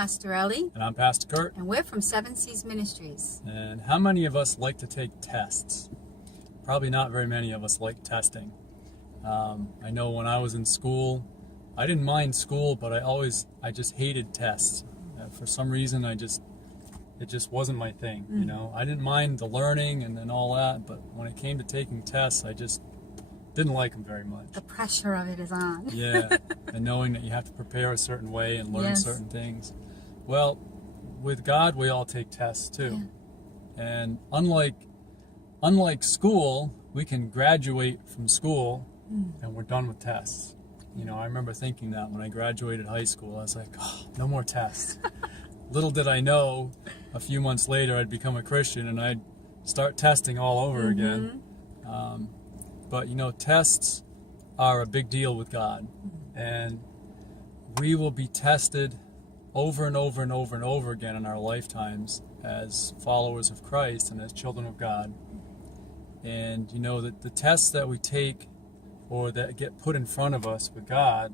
Pastor Ellie. And I'm Pastor Curt. And we're from Seven Seas Ministries. And how many of us like to take tests? Probably not very many of us like testing. I know when I was in school, I didn't mind school, but I just hated tests. For some reason, it just wasn't my thing. You know, I didn't mind the learning and all that, but when it came to taking tests, I just didn't like them very much. The pressure of it is on. Yeah, and knowing that you have to prepare a certain way and learn certain things. Well, with God, we all take tests too. Yeah. And unlike school, we can graduate from school and we're done with tests. You know, I remember thinking that when I graduated high school, I was like, oh, no more tests. Little did I know, a few months later, I'd become a Christian and I'd start testing all over again. But, you know, tests are a big deal with God. And we will be tested over and over and over and over again in our lifetimes as followers of Christ and as children of God. And, you know, the tests that we take or that get put in front of us with God,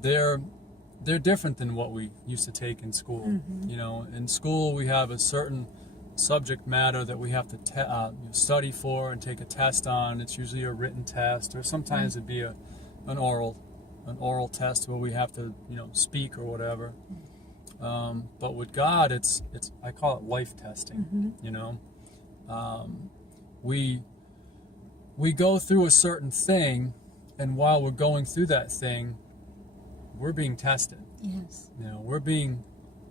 they're different than what we used to take in school. You know, in school we have a certain subject matter that we have to study for and take a test on. It's usually a written test, or sometimes it'd be an oral test where we have to, you know, speak or whatever. But with God, it's I call it life testing. You know, we go through a certain thing, and while we're going through that thing, we're being tested. Yes. You know, we're being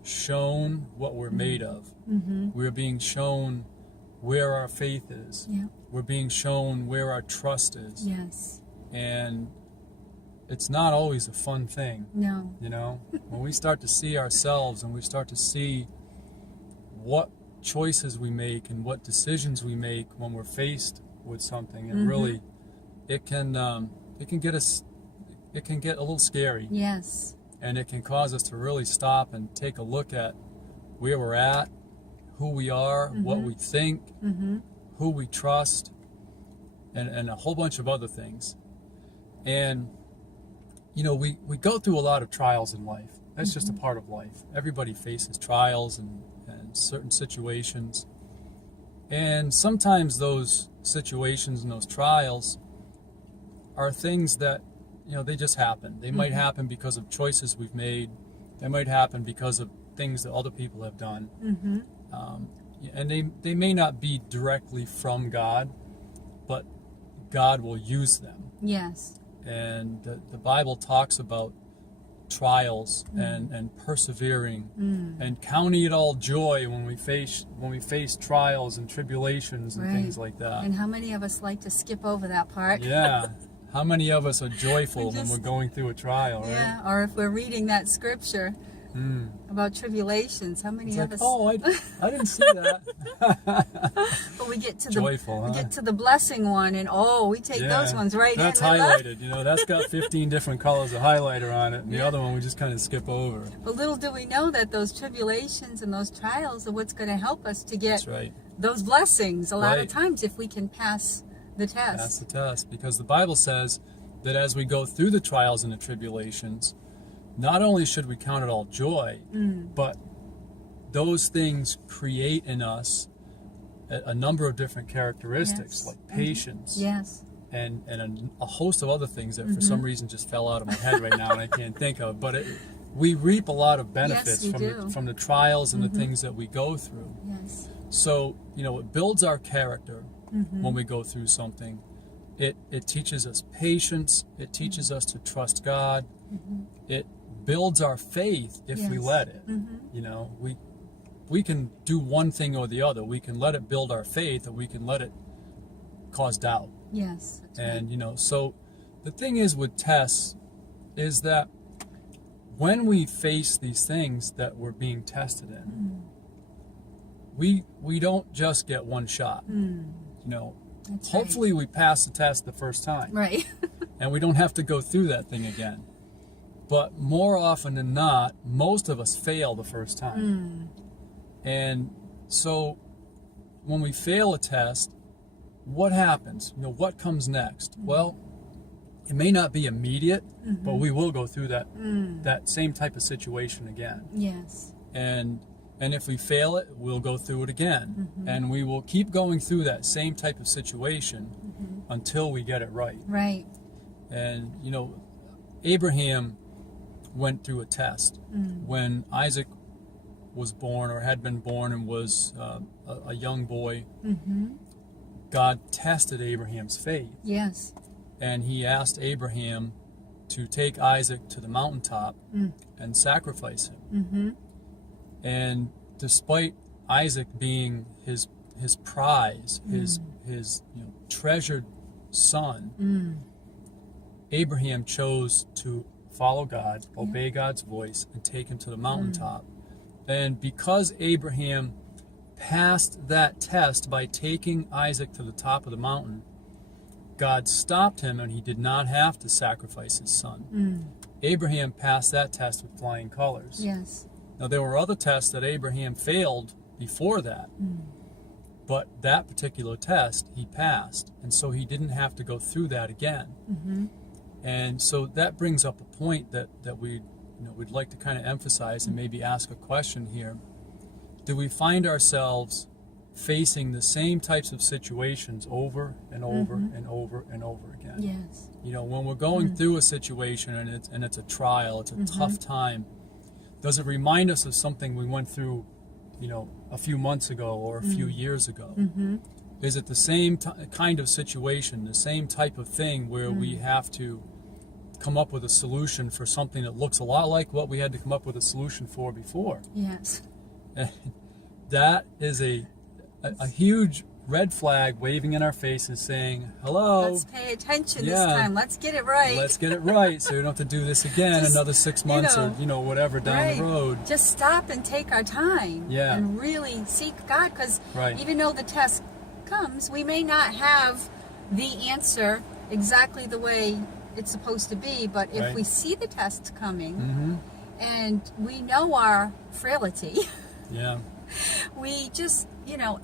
shown what we're made of. We're being shown where our faith is. Yeah. We're being shown where our trust is. Yes. And it's not always a fun thing. No. You know, when we start to see ourselves and we start to see what choices we make and what decisions we make when we're faced with something, it really, it can get a little scary. Yes. And it can cause us to really stop and take a look at where we're at, who we are, what we think, who we trust, and a whole bunch of other things. And, you know, we go through a lot of trials in life. That's just a part of life. Everybody faces trials and certain situations. And sometimes those situations and those trials are things that, you know, they just happen. They might happen because of choices we've made. They might happen because of things that other people have done. And they may not be directly from God, but God will use them. Yes. And the Bible talks about trials and persevering and counting it all joy when we face trials and tribulations and things like that. And how many of us like to skip over that part? Yeah. How many of us are joyful when we're going through a trial, right? Yeah, or if we're reading that scripture about tribulations, how many of us? Oh, I didn't see that. But we get to Joyful, we get to the blessing one, and we take those ones right. That's highlighted. You know, that's got 15 different colors of highlighter on it, and the other one we just kind of skip over. But little do we know that those tribulations and those trials are what's going to help us to get those blessings. A lot of times, if we can pass the test. Pass the test, because the Bible says that as we go through the trials and the tribulations, not only should we count it all joy, but those things create in us a number of different characteristics, like patience, and a host of other things that for some reason just fell out of my head right now and I can't think of. But we reap a lot of benefits from the trials and the things that we go through. Yes. So, you know, it builds our character when we go through something. It teaches us patience. It teaches us to trust God. It builds our faith if we let it. You know, we can do one thing or the other. We can let it build our faith, or we can let it cause doubt. Yes. And, you know, so the thing is with tests is that when we face these things that we're being tested in, we don't just get one shot. You know, hopefully we pass the test the first time. Right. And we don't have to go through that thing again. But more often than not, most of us fail the first time. And so when we fail a test, what happens? You know, what comes next? Well, It may not be immediate, but we will go through that same type of situation again. Yes. And if we fail it, we'll go through it again. And we will keep going through that same type of situation until we get it right. Right. And, you know, Abraham went through a test. When Isaac was born or had been born and was a young boy, God tested Abraham's faith. Yes. And he asked Abraham to take Isaac to the mountaintop and sacrifice him. And despite Isaac being his prize, his treasured son, Abraham chose to follow God, obey God's voice, and take him to the mountaintop. And because Abraham passed that test by taking Isaac to the top of the mountain, God stopped him and he did not have to sacrifice his son. Abraham passed that test with flying colors. Yes. Now, there were other tests that Abraham failed before that, but that particular test he passed, and so he didn't have to go through that again. And so that brings up a point that we'd like to kind of emphasize and maybe ask a question here. Do we find ourselves facing the same types of situations over and over and over and over again? Yes. You know, when we're going through a situation and it's a trial, it's a tough time, does it remind us of something we went through, you know, a few months ago or a few years ago? Is it the same kind of situation, the same type of thing where we have to come up with a solution for something that looks a lot like what we had to come up with a solution for before? Yes. That is a huge red flag waving in our faces saying, hello. Let's pay attention this time. Let's get it right. Let's get it right so we don't have to do this again another 6 months or, whatever down the road. Just stop and take our time and really seek God, because even though the test comes, we may not have the answer exactly the way it's supposed to be, but if we see the test coming and we know our frailty, we just,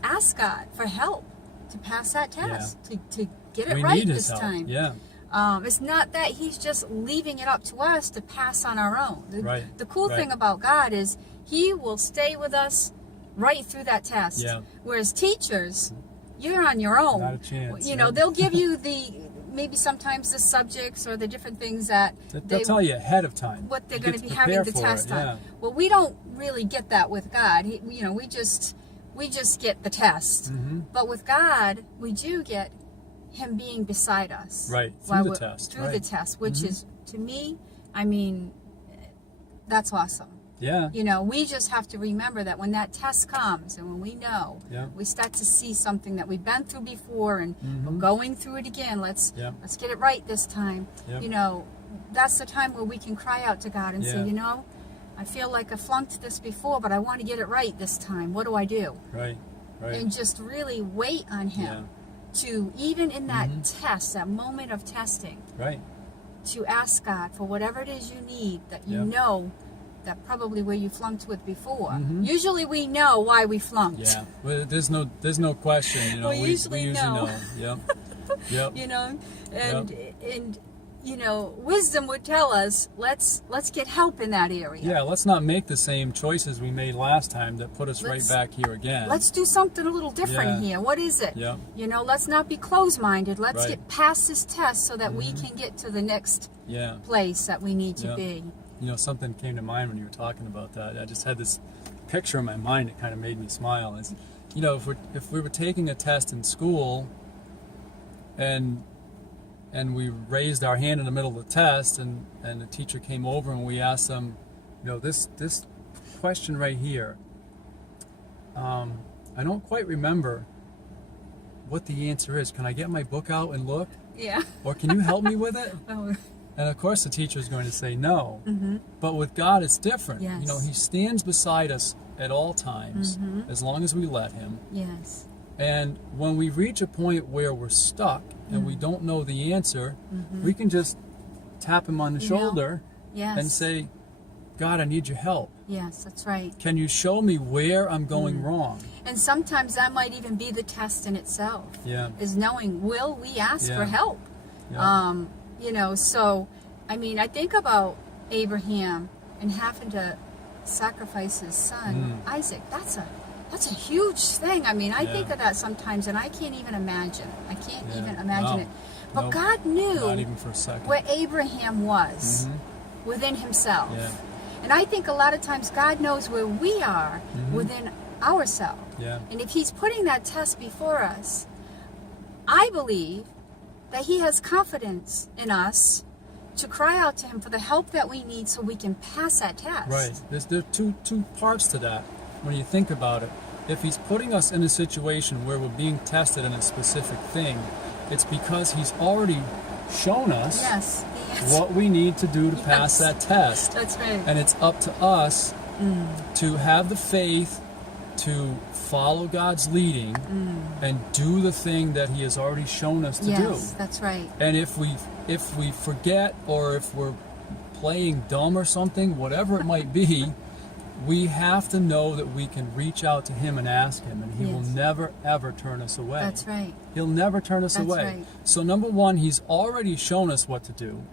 ask God for help to pass that test, to get it right this time. It's not that He's just leaving it up to us to pass on our own. The cool thing about God is He will stay with us right through that test. Whereas teachers, you're on your own. Not a chance. They'll give you maybe sometimes the subjects or the different things that they'll tell you ahead of time what they're going to be having the test on. Well, we don't really get that with God. We just get the test. But with God, we do get Him being beside us. Through the test. Through the test, which is, to me, that's awesome. We just have to remember that when that test comes and when we know, we start to see something that we've been through before and we're going through it again. Let's get it right this time. That's the time where we can cry out to God and say, I feel like I flunked this before, but I want to get it right this time. What do I do? And just really wait on Him to, even in that test, that moment of testing, to ask God for whatever it is you need that you know that probably where you flunked with before. Usually we know why we flunked. Well, there's no question. We usually know. And wisdom would tell us, let's get help in that area. Let's not make the same choices we made last time that put us right back here again. Let's do something a little different here. What is it? Let's not be closed-minded. Let's get past this test so that we can get to the next place that we need to be. Something came to mind when you were talking about that. I just had this picture in my mind that kind of made me smile. It's, if we were taking a test in school and we raised our hand in the middle of the test and the teacher came over and we asked them, this question right here, I don't quite remember what the answer is. Can I get my book out and look? Or can you help me with it? And of course the teacher is going to say no. But with God it's different. He stands beside us at all times, as long as we let Him. And when we reach a point where we're stuck and we don't know the answer, we can just tap Him on the shoulder and say, God, I need your help. That's right. Can you show me where I'm going wrong? And sometimes that might even be the test in itself. Is knowing, will we ask for help? So, I mean, I think about Abraham and having to sacrifice his son, Isaac. That's a huge thing. I mean, I think of that sometimes, and I can't even imagine. I can't even imagine it. But God knew not even for a second. where Abraham was within himself. Yeah. And I think a lot of times God knows where we are within ourselves. Yeah. And if he's putting that test before us, I believe that he has confidence in us to cry out to him for the help that we need so we can pass that test. Right. There are two parts to that when you think about it. If he's putting us in a situation where we're being tested in a specific thing, it's because he's already shown us what we need to do to pass that test. That's right. And it's up to us to have the faith to follow God's leading and do the thing that he has already shown us to do. Yes, that's right. And if we forget, or if we're playing dumb or something, whatever it might be, we have to know that we can reach out to him and ask him, and he will never, ever turn us away. That's right. He'll never turn us away. Right. So number one, he's already shown us what to do.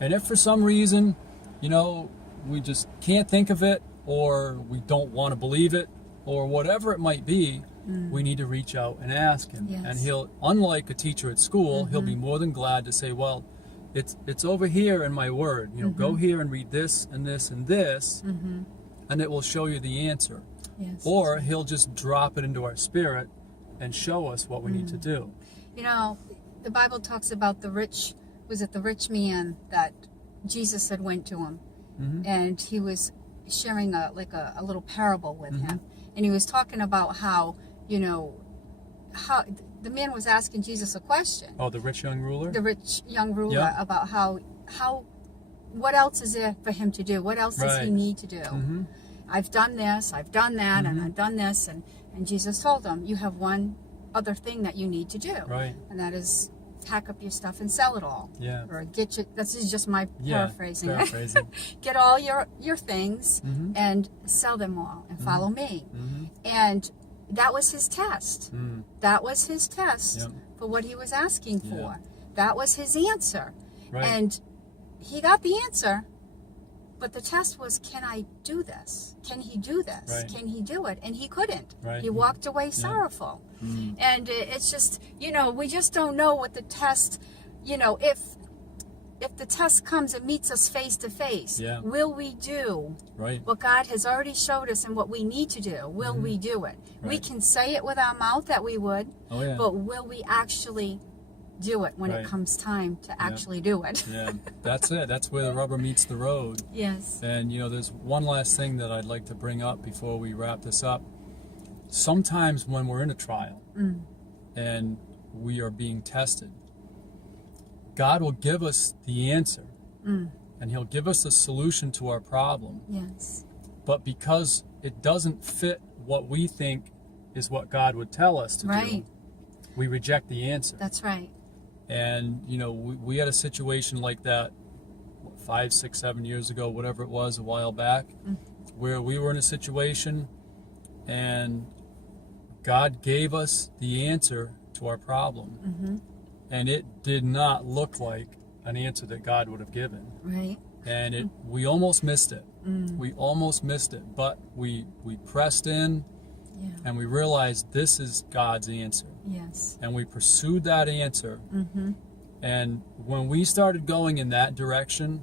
And if for some reason, we just can't think of it, or we don't want to believe it, or whatever it might be, we need to reach out and ask him. Yes. And he'll, unlike a teacher at school, he'll be more than glad to say, well, it's over here in my word. Go here and read this and this and this, and it will show you the answer. Yes. Or he'll just drop it into our spirit and show us what we need to do. The Bible talks about the rich man that Jesus had went to him, and he was sharing a little parable with him, and he was talking about how how the man was asking Jesus a question. Oh, the rich young ruler? The rich young ruler, about how what else is there for him to do? What else does he need to do? I've done this, I've done that, and I've done this, and Jesus told him, you have one other thing that you need to do, and that is pack up your stuff and sell it all. Yeah. Or get your, this is just my paraphrasing. Get all your things and sell them all and follow me. And that was his test. That was his test for what he was asking for. That was his answer. And he got the answer, but the test was, can I do this? Can he do this? Can he do it? And he couldn't. He walked away sorrowful. And it's just, we just don't know what the test, if the test comes and meets us face to face, will we do what God has already showed us and what we need to do? Will we do it? We can say it with our mouth that we would, but will we actually do it when it comes time to actually do it? That's it. That's where the rubber meets the road. Yes. And there's one last thing that I'd like to bring up before we wrap this up. Sometimes when we're in a trial and we are being tested, God will give us the answer and he'll give us the solution to our problem. Yes. But because it doesn't fit what we think is what God would tell us to do, we reject the answer. That's right. And, we had a situation like that 5, 6, 7 years ago, whatever it was, a while back, where we were in a situation and God gave us the answer to our problem. And it did not look like an answer that God would have given. Right. And we almost missed it. We almost missed it, but we pressed in and we realized this is God's answer. Yes. And we pursued that answer. And when we started going in that direction,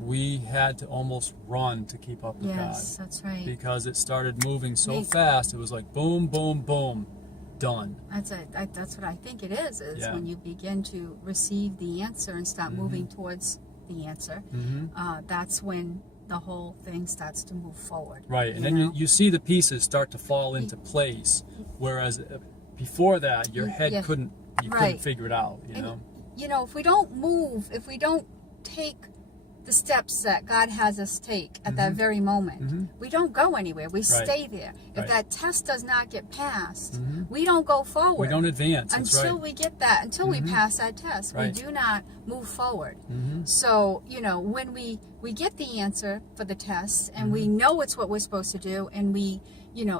we had to almost run to keep up with God. Yes, that's right. Because it started moving so fast. It was like boom, boom, boom, done. That's what I think it is when you begin to receive the answer and start moving towards the answer, that's when the whole thing starts to move forward. Right, and then you see the pieces start to fall into place, whereas before that, your head couldn't figure it out, if we don't move, if we don't take the steps that God has us take at that very moment, we don't go anywhere. We stay there. If that test does not get passed, we don't go forward. We don't advance until we get that. Until we pass that test, we do not move forward. So when we get the answer for the test and we know it's what we're supposed to do, and we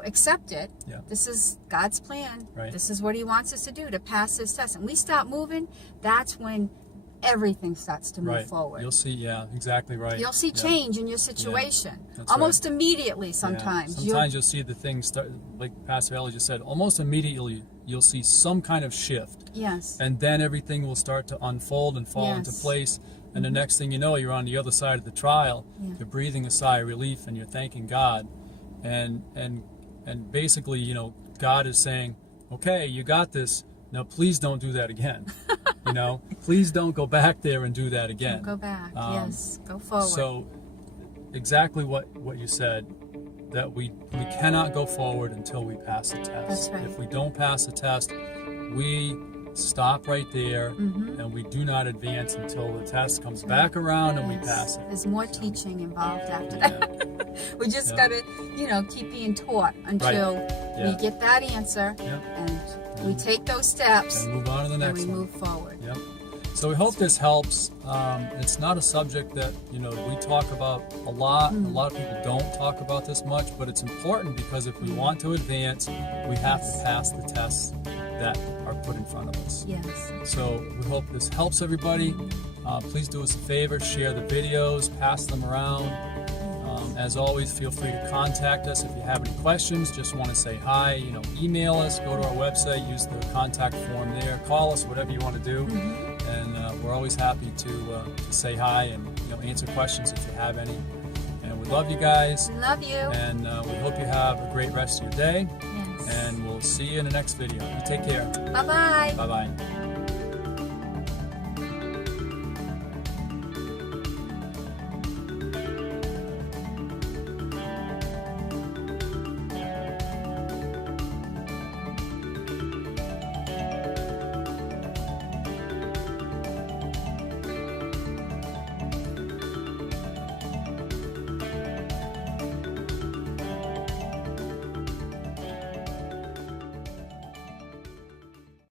accept it. This is God's plan. This is what he wants us to do, to pass this test, and we stop moving. That's when everything starts to move forward. You'll see, exactly right. You'll see change in your situation. That's almost immediately sometimes. Sometimes you'll see the things start, like Pastor Ellie just said, almost immediately you'll see some kind of shift. Yes. And then everything will start to unfold and fall into place. And the next thing you know, you're on the other side of the trial. You're breathing a sigh of relief and you're thanking God. And basically, you know, God is saying, okay, you got this. Now, please don't do that again. You know, please don't go back there and do that again. Don't go back. Yes, go forward. So, exactly what you said, that we cannot go forward until we pass the test. That's right. If we don't pass the test, we stop right there, and we do not advance until the test comes back around and we pass it. There's more teaching involved after that. We just got to, you know, keep being taught until we get that answer, and we take those steps and move on to the next and we one. move forward. Yep. So we hope this helps. It's not a subject that, you know, we talk about a lot. A lot of people don't talk about this much, but it's important because if we want to advance, we have to pass the tests that are put in front of us. Yes. So we hope this helps everybody. Please do us a favor, share the videos, pass them around. As always, feel free to contact us if you have any questions, just want to say hi, you know, email us, go to our website, use the contact form there, call us, whatever you want to do. And we're always happy to say hi and, you know, answer questions if you have any. And we love you guys. We love you. And we hope you have a great rest of your day. Yes. And we'll see you in the next video. You take care. Bye-bye. Bye-bye.